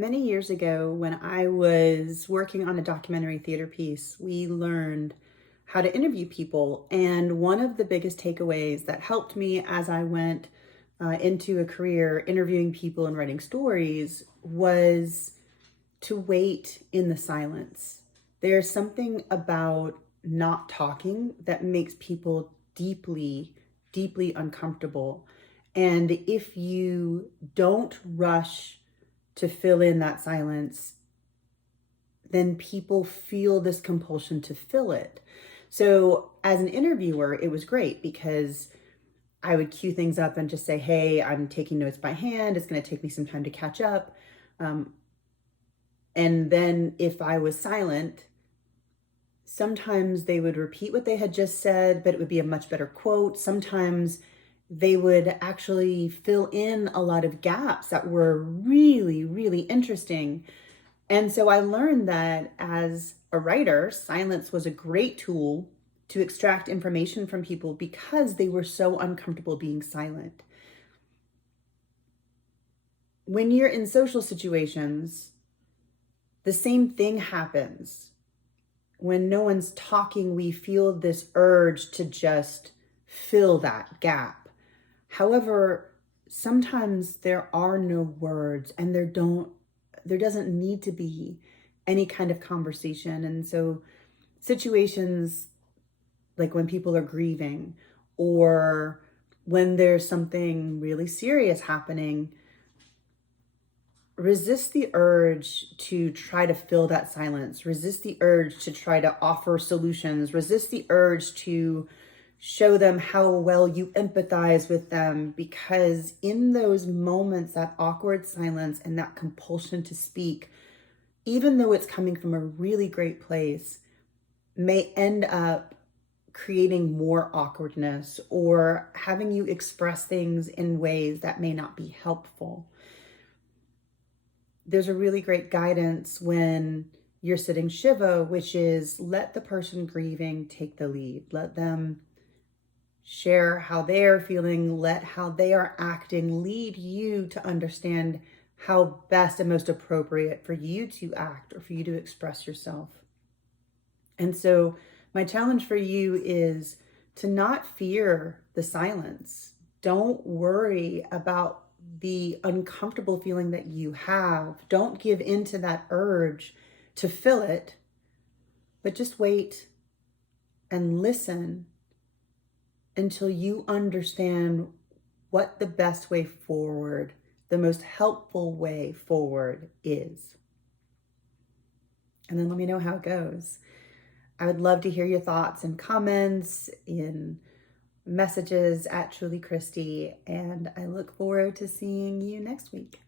Many years ago, when I was working on a documentary theater piece, we learned how to interview people. And one of the biggest takeaways that helped me as I went into a career interviewing people and writing stories was to wait in the silence. There's something about not talking that makes people deeply, deeply uncomfortable. And if you don't rush to fill in that silence, then people feel this compulsion to fill it. So, as an interviewer, it was great because I would cue things up and just say, hey, I'm taking notes by hand. It's going to take me some time to catch up. Um, and then if I was silent, sometimes they would repeat what they had just said, but it would be a much better quote. Sometimes they would actually fill in a lot of gaps that were really, really interesting. And so I learned that as a writer, silence was a great tool to extract information from people because they were so uncomfortable being silent. When you're in social situations, the same thing happens. When no one's talking, we feel this urge to just fill that gap. However, sometimes there are no words and there doesn't need to be any kind of conversation. And so situations like when people are grieving or when there's something really serious happening, resist the urge to try to fill that silence, resist the urge to try to offer solutions, resist the urge to show them how well you empathize with them, because in those moments, that awkward silence and that compulsion to speak, even though it's coming from a really great place, may end up creating more awkwardness or having you express things in ways that may not be helpful. There's a really great guidance when you're sitting Shiva, which is let the person grieving take the lead. Let them share how they are feeling, let how they are acting lead you to understand how best and most appropriate for you to act or for you to express yourself. And so my challenge for you is to not fear the silence. Don't worry about the uncomfortable feeling that you have. Don't give in to that urge to fill it, but just wait and listen until you understand what the best way forward, the most helpful way forward is. And then let me know how it goes. I would love to hear your thoughts and comments in messages at Truly Christy, and I look forward to seeing you next week.